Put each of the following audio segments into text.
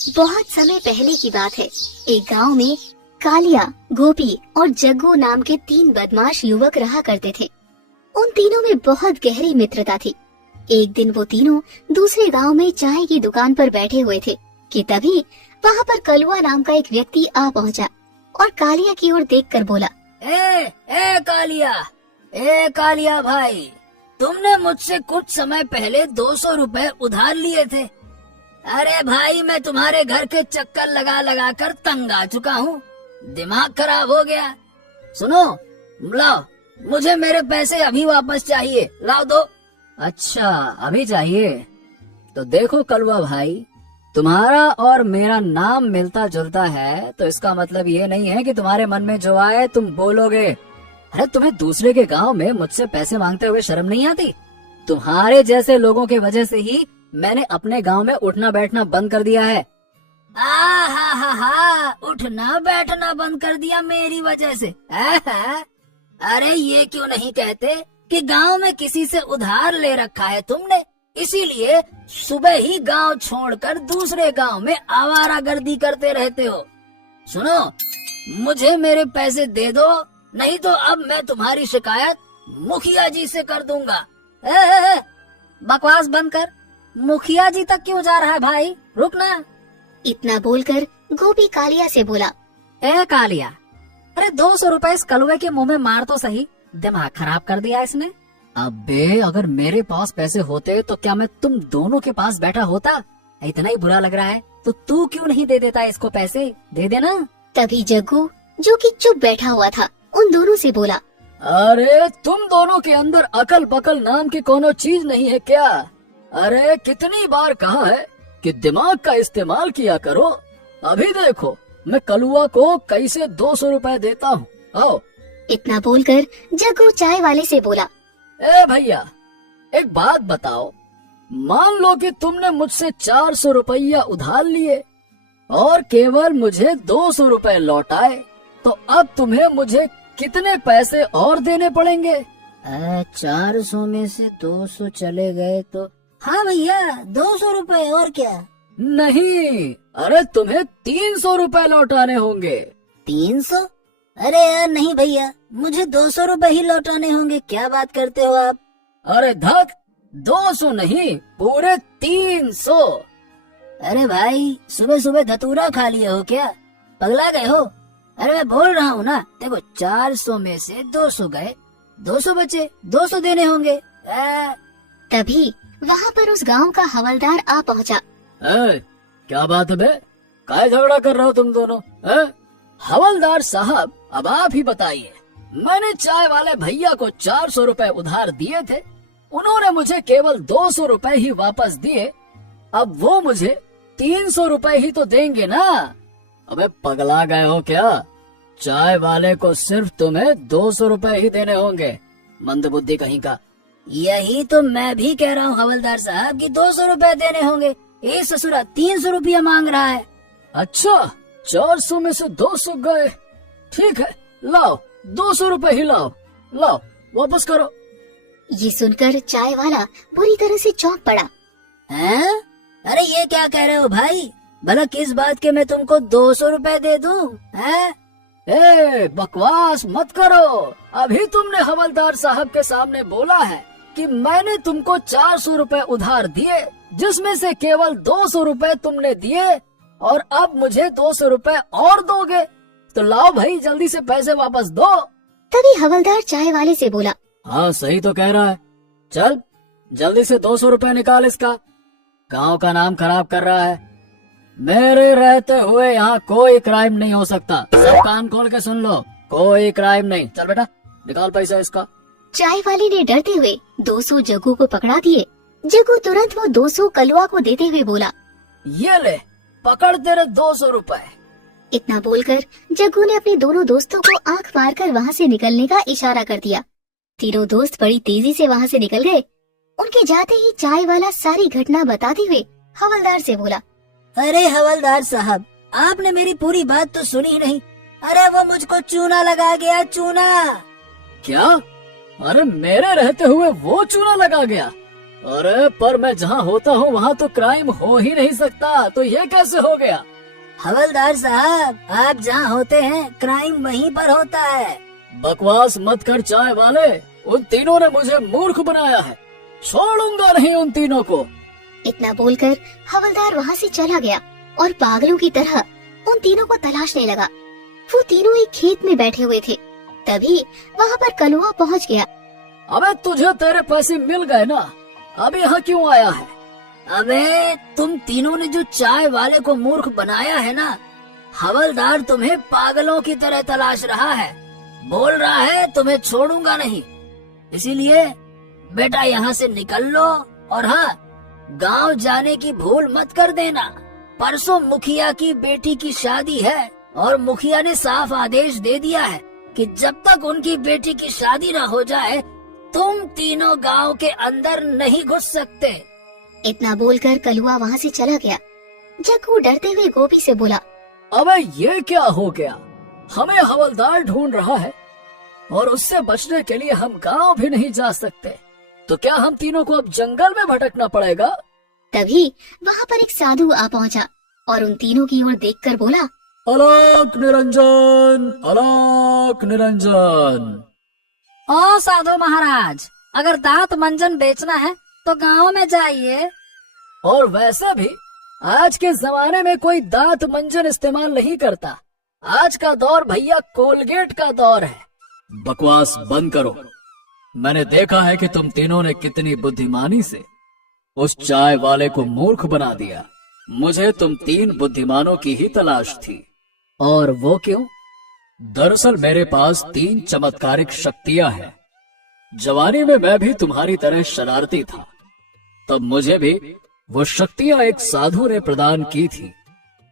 बहुत समय पहले की बात है। एक गांव में कालिया, गोपी और जग्गू नाम के 3 बदमाश युवक रहा करते थे। उन तीनों में बहुत गहरी मित्रता थी। एक दिन वो तीनों दूसरे गांव में चाय की दुकान पर बैठे हुए थे कि तभी वहां पर कलुआ नाम का एक व्यक्ति आ पहुंचा और कालिया की ओर देखकर बोला, ए कालिया भाई, तुमने मुझसे कुछ समय पहले 200 रुपए उधार लिए थे। अरे भाई, मैं तुम्हारे घर के चक्कर लगा लगा कर तंग आ चुका हूँ, दिमाग खराब हो गया। सुनो, लाओ, मुझे मेरे पैसे अभी वापस चाहिए, लाओ दो। अच्छा, अभी चाहिए? तो देखो कलुआ भाई, तुम्हारा और मेरा नाम मिलता जुलता है, तो इसका मतलब ये नहीं है कि तुम्हारे मन में जो आए तुम बोलोगे। अरे तुम्हें दूसरे के गांव में मुझसे पैसे मांगते हुए शर्म नहीं आती? तुम्हारे जैसे लोगों की वजह से ही मैंने अपने गांव में उठना बैठना बंद कर दिया है। हा, उठना बैठना बंद कर दिया मेरी वजह से? अरे ये क्यों नहीं कहते कि गांव में किसी से उधार ले रखा है तुमने, इसीलिए सुबह ही गांव छोड़कर दूसरे गांव में आवारागर्दी करते रहते हो। सुनो, मुझे मेरे पैसे दे दो, नहीं तो अब मैं तुम्हारी शिकायत मुखिया जी से कर दूंगा। बकवास बंद कर, मुखिया जी तक क्यों जा रहा है भाई, रुक ना। इतना बोलकर गोपी कालिया से बोला, ए कालिया, अरे 200 रुपए इस कलुए के मुंह में मार तो सही, दिमाग खराब कर दिया इसने। अबे, अगर मेरे पास पैसे होते तो क्या मैं तुम दोनों के पास बैठा होता? इतना ही बुरा लग रहा है तो तू क्यों नहीं दे देता इसको पैसे, दे देना। तभी जग्गू, जो कि चुप बैठा हुआ था, उन दोनों से बोला, अरे तुम दोनों के अंदर अकल बकल नाम की कोनो चीज नहीं है क्या? अरे कितनी बार कहा है कि दिमाग का इस्तेमाल किया करो। अभी देखो मैं कलुआ को कैसे 200 रुपए देता हूँ, आओ। इतना बोलकर जग्गू चाय वाले से बोला, ए भैया, एक बात बताओ, मान लो कि तुमने मुझसे 400 रुपया उधार लिए और केवल मुझे 200 रुपए लौटाए, तो अब तुम्हें मुझे कितने पैसे और देने पड़ेंगे? 400 में से 200 चले गए तो? हाँ भैया, 200 रुपए और क्या? नहीं, अरे तुम्हें 300 रुपए लौटाने होंगे। 300? अरे यार नहीं भैया, मुझे 200 रुपए ही लौटाने होंगे, क्या बात करते हो आप? अरे धक, 200 नहीं, पूरे 300। अरे भाई, सुबह सुबह धतूरा खा लिए हो क्या, पगला गए हो? अरे मैं बोल रहा हूँ ना, देखो 400 में से 200 गए, 200 बचे, 200 देने होंगे। तभी वहाँ पर उस गांव का हवलदार आ पहुँचा। क्या बात है बे, काय झगड़ा कर रहे हो तुम दोनों? हवलदार साहब, अब आप ही बताइए, मैंने चाय वाले भैया को 400 रुपए उधार दिए थे, उन्होंने मुझे केवल 200 रुपए ही वापस दिए, अब वो मुझे 300 रुपए ही तो देंगे ना। अबे पगला गए हो क्या? चाय वाले को सिर्फ तुम्हें 200 रुपए ही देने होंगे, मंदबुद्धि कहीं का। यही तो मैं भी कह रहा हूँ हवलदार साहब कि 200 रुपए देने होंगे, ये ससुरा 300 रुपया मांग रहा है। अच्छा, 400 में से 200 गए, ठीक है, लाओ 200 रुपए ही लाओ, लाओ वापस करो। ये सुनकर चाय वाला बुरी तरह से चौंक पड़ा। हैं? अरे ये क्या कह रहे हो भाई, भला किस बात के मैं तुमको 200 रुपए दे दूं? हैं? बकवास मत करो, अभी तुमने हवलदार साहब के सामने बोला है कि मैंने तुमको 400 रुपए उधार दिए, जिसमें से केवल 200 रुपए तुमने दिए, और अब मुझे 200 रुपए और दोगे, तो लाओ भाई जल्दी से पैसे वापस दो। तभी हवलदार चाय वाले से बोला, हाँ सही तो कह रहा है, चल जल्दी से 200 रुपए निकाल इसका, गांव का नाम खराब कर रहा है। मेरे रहते हुए यहाँ कोई क्राइम नहीं हो सकता, सब कान खोल के सुन लो, कोई क्राइम नहीं। चल बेटा निकाल पैसा इसका। चाय वाले ने डरते हुए 200 जग्गू को पकड़ा दिए। जग्गू तुरंत वो 200 कलुआ को देते हुए बोला, ये ले पकड़ तेरे 200 रुपए। इतना बोलकर जग्गू ने अपने दोनों दोस्तों को आंख मारकर वहाँ से निकलने का इशारा कर दिया। तीनों दोस्त बड़ी तेजी से वहाँ से निकल गए। उनके जाते ही चाय वाला सारी घटना बताते हुए हवलदार से बोला, अरे हवलदार साहब, आपने मेरी पूरी बात तो सुनी ही नहीं। अरे वो मुझको चूना लगा गया, चूना। क्या? अरे मेरे रहते हुए वो चूना लगा गया? अरे पर मैं जहाँ होता हूँ वहाँ तो क्राइम हो ही नहीं सकता, तो ये कैसे हो गया? हवलदार साहब, आप जहाँ होते हैं क्राइम वहीं पर होता है। बकवास मत कर चाय वाले, उन तीनों ने मुझे मूर्ख बनाया है, छोड़ूंगा नहीं उन तीनों को। इतना बोलकर हवलदार वहाँ से चला गया और पागलों की तरह उन तीनों को तलाशने लगा। वो तीनों एक खेत में बैठे हुए थे। तभी वहाँ पर कलुआ पहुँच गया। अबे तुझे तेरे पैसे मिल गए ना, अब यहाँ क्यों आया है? अबे तुम तीनों ने जो चाय वाले को मूर्ख बनाया है ना, हवलदार तुम्हें पागलों की तरह तलाश रहा है। बोल रहा है तुम्हें छोड़ूंगा नहीं, इसीलिए बेटा यहाँ से निकल लो। और हाँ, गांव जाने की भूल मत कर देना। परसों मुखिया की बेटी की शादी है और मुखिया ने साफ आदेश दे दिया है कि जब तक उनकी बेटी की शादी न हो जाए तुम तीनों गांव के अंदर नहीं घुस सकते। इतना बोलकर कलुआ वहाँ से चला गया। जग्गू डरते हुए गोपी से बोला, अबे ये क्या हो गया? हमें हवलदार ढूंढ रहा है और उससे बचने के लिए हम गांव भी नहीं जा सकते, तो क्या हम तीनों को अब जंगल में भटकना पड़ेगा? तभी वहाँ पर एक साधु आ पहुँचा और उन तीनों की ओर देखकर बोला, अलक निरंजन, अलक निरंजन। ओ साधु महाराज, अगर दांत मंजन बेचना है तो गांव में जाइए। और वैसे भी आज के जमाने में कोई दांत मंजन इस्तेमाल नहीं करता। आज का दौर भैया कोलगेट का दौर है। बकवास बंद करो। मैंने देखा है कि तुम तीनों ने कितनी बुद्धिमानी से उस चाय वाले को मूर्ख बना दिया। मुझे तुम तीन बुद्धिमानों की ही तलाश थी। और वो क्यों? दरअसल मेरे पास तीन चमत्कारिक शक्तियां हैं। जवानी में मैं भी तुम्हारी तरह शरारती था, तब मुझे भी वो शक्तियां एक साधु ने प्रदान की थी।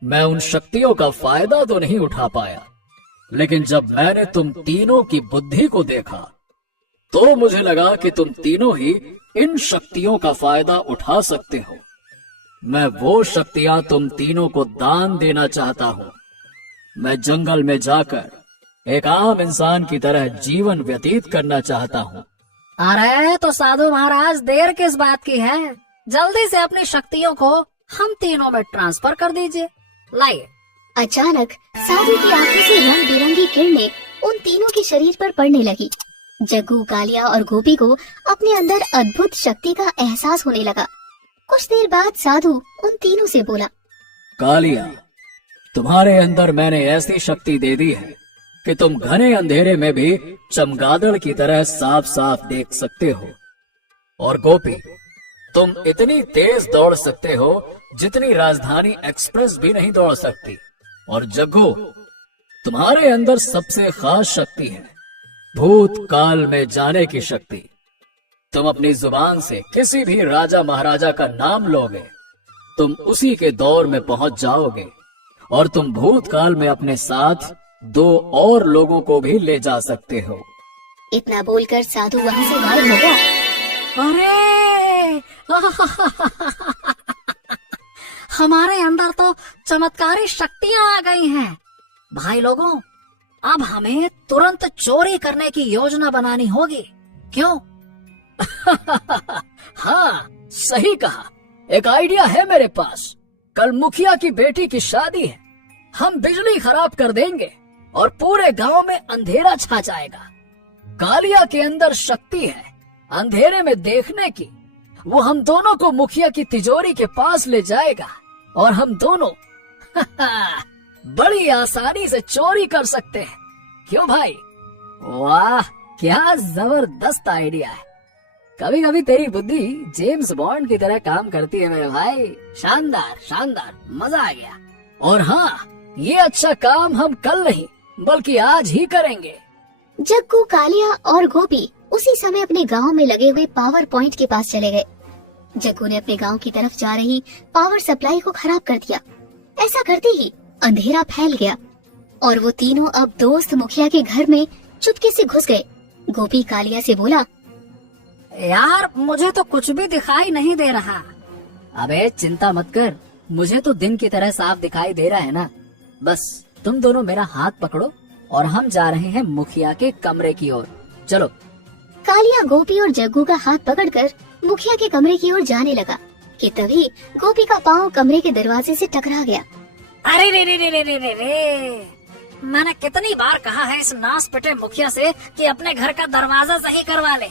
मैं उन शक्तियों का फायदा तो नहीं उठा पाया, लेकिन जब मैंने तुम तीनों की बुद्धि को देखा तो मुझे लगा कि तुम तीनों ही इन शक्तियों का फायदा उठा सकते हो। मैं वो शक्तियां तुम तीनों को दान देना चाहता हूँ। मैं जंगल में जाकर एक आम इंसान की तरह जीवन व्यतीत करना चाहता हूँ। अरे तो साधु महाराज, देर किस बात की है? जल्दी से अपनी शक्तियों को हम तीनों में ट्रांसफर कर दीजिए। लाइए। अचानक साधु की आंखों से रंग बिरंगी किरणें उन तीनों के शरीर पर पड़ने लगी। जग्गू, कालिया और गोपी को अपने अंदर अद्भुत शक्ति का एहसास होने लगा। कुछ देर बाद साधु उन तीनों से बोला, कालिया, तुम्हारे अंदर मैंने ऐसी शक्ति दे दी है कि तुम घने अंधेरे में भी चमगादड़ की तरह साफ साफ देख सकते हो। और गोपी, तुम इतनी तेज दौड़ सकते हो जितनी राजधानी एक्सप्रेस भी नहीं दौड़ सकती। और जग्गू, तुम्हारे अंदर सबसे खास शक्ति है भूतकाल में जाने की शक्ति। तुम अपनी जुबान से किसी भी राजा महाराजा का नाम लोगे, तुम उसी के दौर में पहुंच जाओगे और तुम भूतकाल में अपने साथ दो और लोगों को भी ले जा सकते हो। इतना बोलकर साधु वहाँ से गायब हो गया। अरे हमारे अंदर तो चमत्कारी शक्तियां आ गई हैं। भाई लोगों, अब हमें तुरंत चोरी करने की योजना बनानी होगी। क्यों? हाँ, सही कहा। एक आइडिया है मेरे पास। कल मुखिया की बेटी की शादी है। हम बिजली खराब कर देंगे और पूरे गांव में अंधेरा छा जाएगा। कालिया के अंदर शक्ति है अंधेरे में देखने की। वो हम दोनों को मुखिया की तिजोरी के पास ले जाएगा और हम दोनों बड़ी आसानी से चोरी कर सकते हैं। क्यों भाई? वाह, क्या जबरदस्त आइडिया है। कभी कभी तेरी बुद्धि जेम्स बॉन्ड की तरह काम करती है मेरे भाई। शानदार शानदार, मजा आ गया। और हाँ, ये अच्छा काम हम कल नहीं बल्कि आज ही करेंगे। जग्गू, कालिया और गोपी उसी समय अपने गांव में लगे हुए पावर पॉइंट के पास चले गए। जग्गू ने अपने गांव की तरफ जा रही पावर सप्लाई को खराब कर दिया। ऐसा करते ही अंधेरा फैल गया और वो तीनों अब दोस्त मुखिया के घर में चुपके से घुस गए। गोपी कालिया से बोला, यार मुझे तो कुछ भी दिखाई नहीं दे रहा। अबे चिंता मत कर, मुझे तो दिन की तरह साफ दिखाई दे रहा है ना। बस तुम दोनों मेरा हाथ पकड़ो और हम जा रहे हैं मुखिया के कमरे की ओर। चलो। कालिया गोपी और जग्गू का हाथ पकड़कर मुखिया के कमरे की ओर जाने लगा कि तभी गोपी का पाँव कमरे के दरवाजे से टकरा गया। अरे रे रे रे रे रे रे रे, मैंने कितनी बार कहा है इस नास पिटे मुखिया से कि अपने घर का दरवाजा सही करवा ले।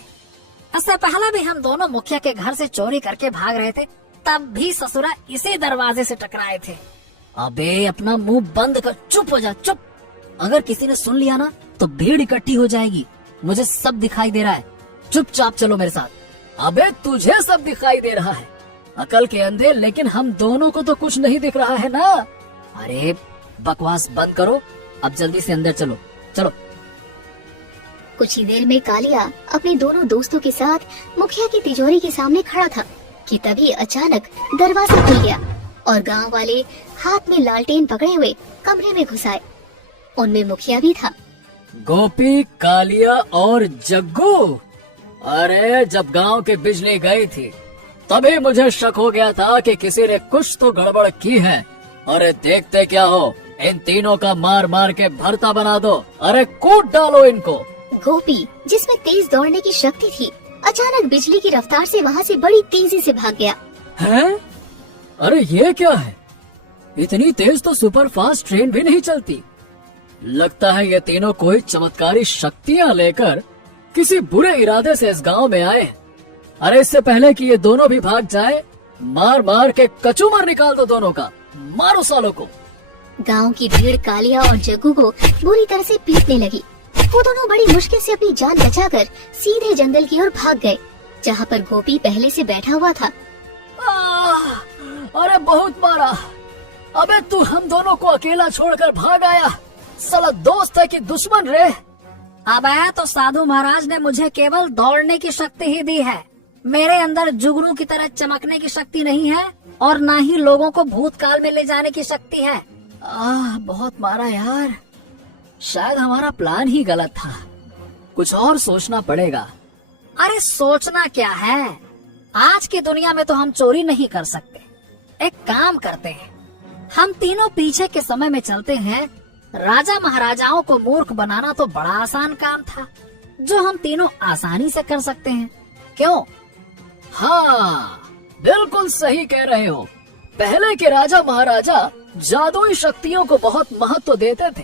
इससे पहले भी हम दोनों मुखिया के घर से चोरी करके भाग रहे थे, तब भी ससुरा इसी दरवाजे से टकराए थे। अबे अपना मुंह बंद कर, चुप हो जा, चुप। अगर किसी ने सुन लिया ना तो भीड़ इकट्ठी हो जाएगी। मुझे सब दिखाई दे रहा है, चुपचाप चलो मेरे साथ। अबे तुझे सब दिखाई दे रहा है, अकल के अंधे, लेकिन हम दोनों को तो कुछ नहीं दिख रहा है ना। अरे बकवास बंद करो, अब जल्दी से अंदर चलो, चलो। कुछ ही देर में कालिया अपने दोनों दोस्तों के साथ मुखिया की तिजोरी के सामने खड़ा था कि तभी अचानक दरवाजा खुल गया और गांव वाले हाथ में लालटेन पकड़े हुए कमरे में घुस आए। उनमें मुखिया भी था। गोपी, कालिया और जग्गू, अरे जब गांव की बिजली गई थी तभी मुझे शक हो गया था कि किसी ने कुछ तो गड़बड़ की है। अरे देखते क्या हो, इन तीनों का मार मार के भरता बना दो। अरे कूद डालो इनको। गोपी, जिसमें तेज दौड़ने की शक्ति थी, अचानक बिजली की रफ्तार से वहाँ से बड़ी तेजी से भाग गया। हैं? अरे ये क्या है? इतनी तेज तो सुपर फास्ट ट्रेन भी नहीं चलती। लगता है ये तीनों कोई चमत्कारी शक्तियाँ लेकर किसी बुरे इरादे से इस गांव में आए। अरे इससे पहले कि ये दोनों भी भाग जाए, मार मार के कचूमर निकाल दो दोनों का। मारो सालों को। गांव की भीड़ कालिया और जग्गू को बुरी तरह से पीटने लगी। वो दोनों बड़ी मुश्किल से अपनी जान बचाकर सीधे जंगल की ओर भाग गए, जहाँ पर गोपी पहले से बैठा हुआ था। अरे बहुत मारा। अबे तू हम दोनों को अकेला छोड़कर भाग आया। साला दोस्त है कि दुश्मन रे? अबे तो साधु महाराज ने मुझे केवल दौड़ने की शक्ति ही दी है। मेरे अंदर जुगनू की तरह चमकने की शक्ति नहीं है और न ही लोगों को भूतकाल में ले जाने की शक्ति है। बहुत मारा यार। शायद हमारा प्लान ही गलत था, कुछ और सोचना पड़ेगा। अरे सोचना क्या है, आज की दुनिया में तो हम चोरी नहीं कर सकते। एक काम करते हैं, हम तीनों पीछे के समय में चलते हैं। राजा महाराजाओं को मूर्ख बनाना तो बड़ा आसान काम था, जो हम तीनों आसानी से कर सकते हैं। क्यों? हाँ, बिल्कुल सही कह रहे हो। पहले के राजा महाराजा जादुई शक्तियों को बहुत महत्व देते थे।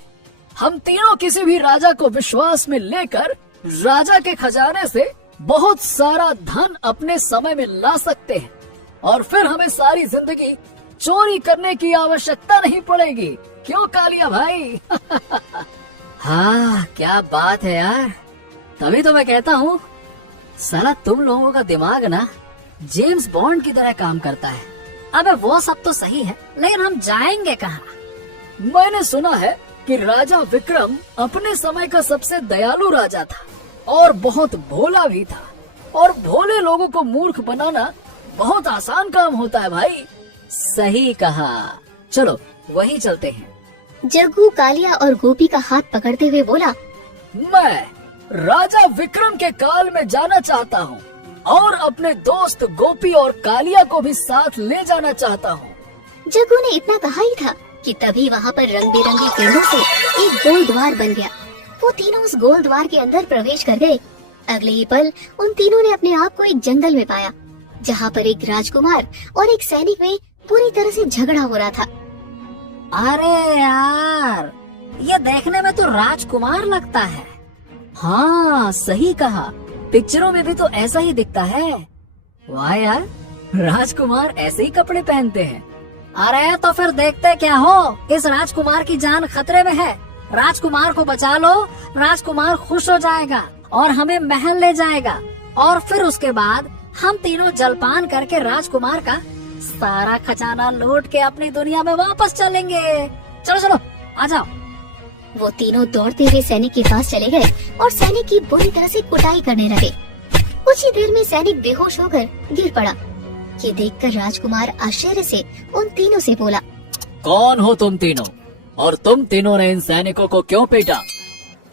हम तीनों किसी भी राजा को विश्वास में लेकर राजा के खजाने से बहुत सारा धन अपने समय में ला सकते हैं और फिर हमें सारी जिंदगी चोरी करने की आवश्यकता नहीं पड़ेगी। क्यों कालिया भाई? हाँ, क्या बात है यार। तभी तो मैं कहता हूँ, साला तुम लोगों का दिमाग ना जेम्स बॉन्ड की तरह काम करता है। अबे वो सब तो सही है, लेकिन हम जाएंगे कहाँ? मैंने सुना है कि राजा विक्रम अपने समय का सबसे दयालु राजा था और बहुत भोला भी था, और भोले लोगों को मूर्ख बनाना बहुत आसान काम होता है भाई। सही कहा, चलो वहीं चलते हैं। जग्गू कालिया और गोपी का हाथ पकड़ते हुए बोला, मैं राजा विक्रम के काल में जाना चाहता हूँ और अपने दोस्त गोपी और कालिया को भी साथ ले जाना चाहता हूँ। जग्गू ने इतना कहा ही था कि तभी वहाँ पर रंग बिरंगी पेड़ों से एक गोल द्वार बन गया। वो तीनों उस गोल द्वार के अंदर प्रवेश कर गए। अगले ही पल उन तीनों ने अपने आप को एक जंगल में पाया, जहाँ पर एक राजकुमार और एक सैनिक में पूरी तरह से झगड़ा हो रहा था। अरे यार, ये देखने में तो राजकुमार लगता है। हाँ सही कहा, पिक्चरों में भी तो ऐसा ही दिखता है। वाह यार, राजकुमार ऐसे ही कपड़े पहनते हैं। अरे तो फिर देखते क्या हो, इस राजकुमार की जान खतरे में है। राजकुमार को बचा लो, राजकुमार खुश हो जाएगा और हमें महल ले जाएगा, और फिर उसके बाद हम तीनों जलपान करके राजकुमार का सारा खजाना लूट के अपनी दुनिया में वापस चलेंगे। चलो चलो आ जाओ। वो तीनों दौड़ते हुए सैनिक के पास चले गए और सैनिक की बुरी तरह से कुटाई करने लगे। कुछ ही देर में सैनिक बेहोश होकर गिर पड़ा। ये देखकर राजकुमार आश्चर्य से उन तीनों से बोला, कौन हो तुम तीनों, और तुम तीनों ने इन सैनिकों को क्यों पीटा?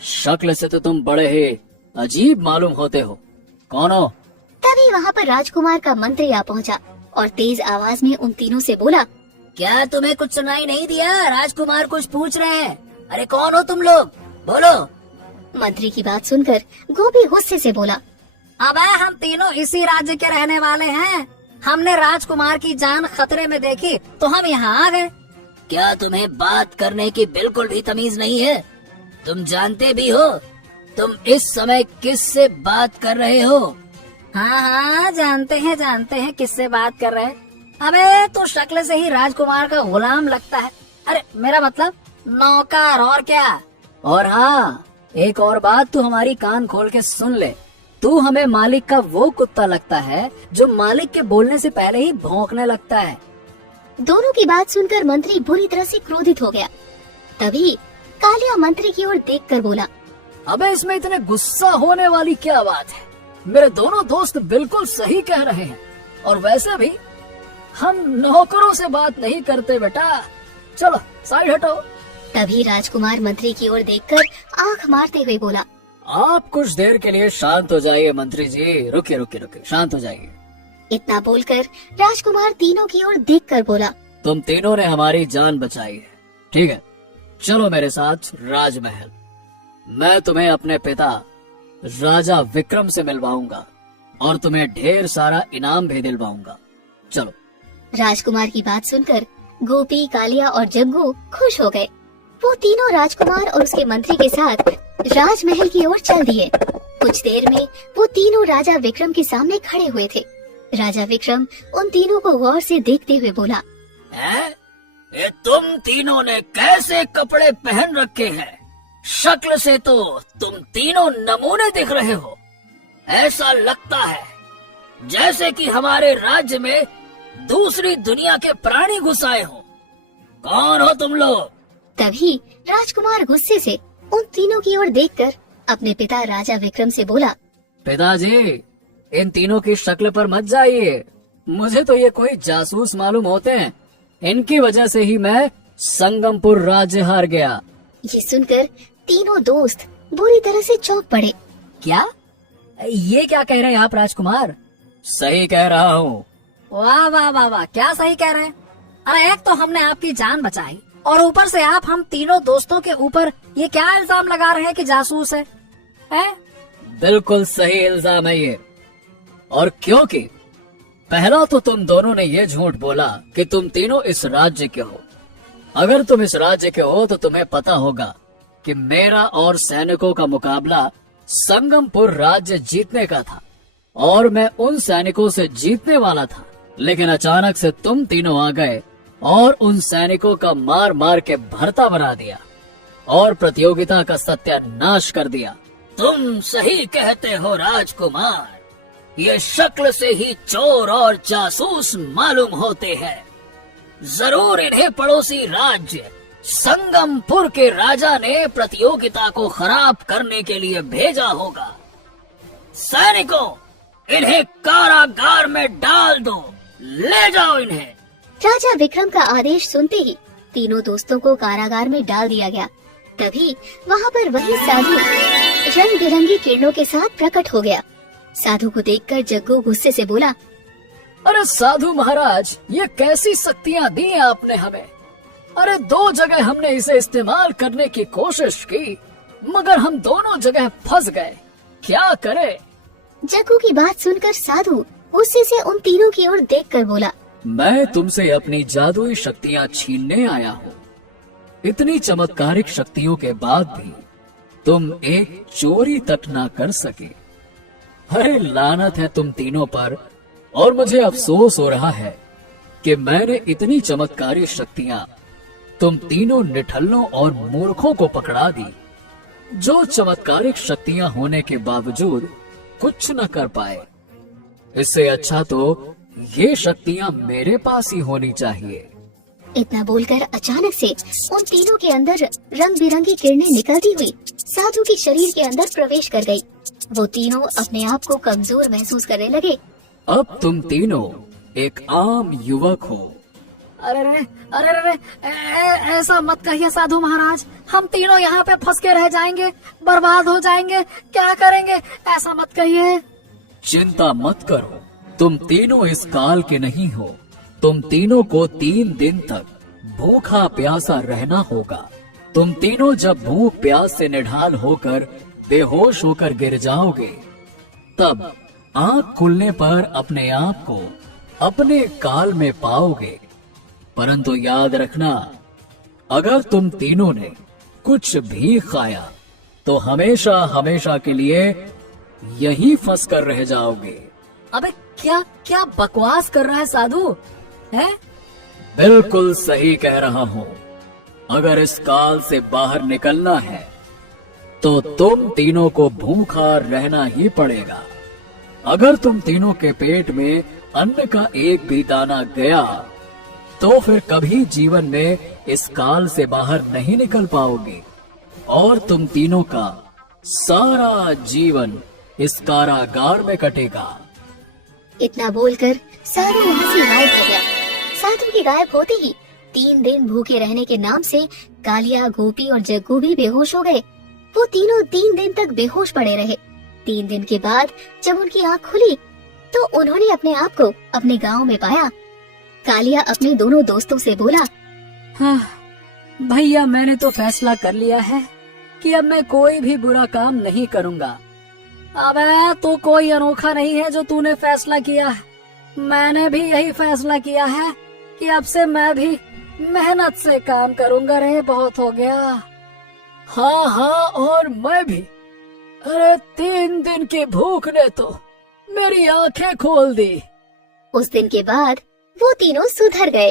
शक्ल से तो तुम बड़े ही अजीब मालूम होते हो, कौन हो? तभी वहाँ पर राजकुमार का मंत्री आ पहुँचा और तेज आवाज में उन तीनों से बोला, क्या तुम्हें कुछ सुनाई नहीं दिया? राजकुमार कुछ पूछ रहे हैं। अरे कौन हो तुम लोग, बोलो। मंत्री की बात सुनकर गोपी गुस्से से बोला, अबे हम तीनों इसी राज्य के रहने वाले हैं। हमने राजकुमार की जान खतरे में देखी तो हम यहाँ आ गए। क्या तुम्हें बात करने की बिल्कुल भी तमीज नहीं है? तुम जानते भी हो तुम इस समय किससे बात कर रहे हो? हाँ, जानते हैं किससे बात कर रहे हैं। अबे तो शक्ल से ही राजकुमार का गुलाम लगता है। अरे मेरा मतलब नौकर, और क्या। और हाँ, एक और बात तू हमारी कान खोल के सुन ले। तू हमें मालिक का वो कुत्ता लगता है जो मालिक के बोलने से पहले ही भौंकने लगता है। दोनों की बात सुनकर मंत्री बुरी तरह से क्रोधित हो गया। तभी कालिया मंत्री की ओर देखकर बोला, अबे इसमें इतने गुस्सा होने वाली क्या बात है? मेरे दोनों दोस्त बिल्कुल सही कह रहे हैं। और वैसे भी हम नौकरों से बात नहीं करते बेटा। चलो साइड हटो। तभी राजकुमार मंत्री की ओर देखकर आंख मारते हुए बोला, आप कुछ देर के लिए शांत हो जाइए मंत्री जी। रुकिए, शांत हो जाइए। इतना बोलकर राजकुमार तीनों की ओर देखकर बोला, तुम तीनों ने हमारी जान बचाई है, ठीक है? चलो मेरे साथ राजमहल। मैं तुम्हें अपने पिता राजा विक्रम से मिलवाऊंगा और तुम्हें ढेर सारा इनाम भी दिलवाऊंगा। चलो। राजकुमार की बात सुनकर गोपी, कालिया और जग्गू खुश हो गए। वो तीनों राजकुमार और उसके मंत्री के साथ राजमहल की ओर चल दिए। कुछ देर में वो तीनों राजा विक्रम के सामने खड़े हुए थे। राजा विक्रम उन तीनों को गौर से देखते हुए बोला, ये तुम तीनों ने कैसे कपड़े पहन रखे हैं? शक्ल से तो तुम तीनों नमूने दिख रहे हो। ऐसा लगता है जैसे कि हमारे राज्य में दूसरी दुनिया के प्राणी घुस आए हो। कौन हो तुम लोग? तभी राजकुमार गुस्से से उन तीनों की ओर देखकर अपने पिता राजा विक्रम से बोला, पिताजी, इन तीनों की शक्ल पर मत जाइए। मुझे तो ये कोई जासूस मालूम होते हैं। इनकी वजह से ही मैं संगमपुर राज्य हार गया। ये सुनकर तीनों दोस्त बुरी तरह से चौंक पड़े। क्या? ये क्या कह रहे हैं आप राजकुमार? सही कह रहा हूँ। वाह वाह वाह वाह, क्या सही कह रहे हैं? अरे एक तो हमने आपकी जान बचाई और ऊपर से आप हम तीनों दोस्तों के ऊपर ये क्या इल्जाम लगा रहे हैं कि जासूस है? बिल्कुल सही इल्जाम है ये। और क्योंकि पहला तो तुम दोनों ने ये झूठ बोला कि तुम तीनों इस राज्य के हो। अगर तुम इस राज्य के हो तो तुम्हें पता होगा कि मेरा और सैनिकों का मुकाबला संगमपुर राज्य जीतने का था और मैं उन सैनिकों से जीतने वाला था। लेकिन अचानक से तुम तीनों आ गए और उन सैनिकों का मार मार के भरता बना दिया और प्रतियोगिता का सत्यानाश कर दिया। तुम सही कहते हो राजकुमार, ये शक्ल से ही चोर और जासूस मालूम होते हैं। जरूर इन्हें पड़ोसी राज्य संगमपुर के राजा ने प्रतियोगिता को खराब करने के लिए भेजा होगा। सैनिकों, इन्हें कारागार में डाल दो, ले जाओ इन्हें। राजा विक्रम का आदेश सुनते ही तीनों दोस्तों को कारागार में डाल दिया गया। तभी वहाँ पर वही साधु रंग बिरंगी किरणों के साथ प्रकट हो गया। साधु को देखकर जग्गू गुस्से से बोला, अरे साधु महाराज, ये कैसी शक्तियाँ दी हैं आपने हमें? अरे 2 जगह हमने इसे इस्तेमाल करने की कोशिश की मगर हम दोनों जगह फंस गए। क्या करें? जग्गू की बात सुनकर साधु गुस्से से उन तीनों की ओर देखकर बोला, मैं तुमसे अपनी जादुई शक्तियाँ छीनने आया हूँ। इतनी चमत्कारिक शक्तियों के बाद भी तुम एक चोरी तक ना कर सके। अरे लानत है तुम तीनों पर। और मुझे अफसोस हो रहा है कि मैंने इतनी चमत्कारी शक्तियाँ तुम तीनों निठल्लों और मूर्खों को पकड़ा दी, जो चमत्कारिक शक्तियाँ होने के बावजूद कुछ न कर पाए। इससे अच्छा तो ये शक्तियाँ मेरे पास ही होनी चाहिए। इतना बोलकर अचानक से उन तीनों के अंदर रंग बिरंगी किरणें निकलती हुई साधु के शरीर के अंदर प्रवेश कर गई। वो तीनों अपने आप को कमजोर महसूस करने लगे। अब तुम तीनों एक आम युवक हो। अरे रे, अरे रे, ऐसा मत कहिए साधु महाराज, हम तीनों यहाँ पे फंस के रह जाएंगे, बर्बाद हो जाएंगे, क्या करेंगे? ऐसा मत कहिए। चिंता मत करो, तुम तीनों इस काल के नहीं हो। तुम तीनों को 3 दिन तक भूखा प्यासा रहना होगा। तुम तीनों जब भूख प्यास से निढाल होकर बेहोश होकर गिर जाओगे, तब आंख खुलने पर अपने आप को अपने काल में पाओगे। परंतु याद रखना, अगर तुम तीनों ने कुछ भी खाया तो हमेशा हमेशा के लिए यहीं फंस कर रह जाओगे। अबे क्या क्या बकवास कर रहा है साधु है? बिल्कुल सही कह रहा हूँ। अगर इस काल से बाहर निकलना है तो तुम तीनों को भूखा रहना ही पड़ेगा। अगर तुम तीनों के पेट में अन्न का एक भी दाना गया तो फिर कभी जीवन में इस काल से बाहर नहीं निकल पाओगे और तुम तीनों का सारा जीवन इस कारागार में कटेगा। इतना बोलकर साधु वहाँ से गायब हो गया। साधु के गायब होते ही 3 दिन भूखे रहने के नाम से कालिया, गोपी और जग्गू भी बेहोश हो गए। वो तीनों 3 दिन तक बेहोश पड़े रहे। 3 दिन के बाद जब उनकी आँख खुली तो उन्होंने अपने आप को अपने गांव में पाया। कालिया अपने दोनों दोस्तों से बोला, हाँ भैया, मैंने तो फैसला कर लिया है कि अब मैं कोई भी बुरा काम नहीं करूँगा। अबे तो कोई अनोखा नहीं है जो तूने फैसला किया है। मैंने भी यही फैसला किया है कि अब से मैं भी मेहनत से काम करूँगा। रे बहुत हो गया। हाँ हाँ, और मैं भी। अरे 3 दिन की भूख ने तो मेरी आंखें खोल दी। उस दिन के बाद वो तीनों सुधर गए।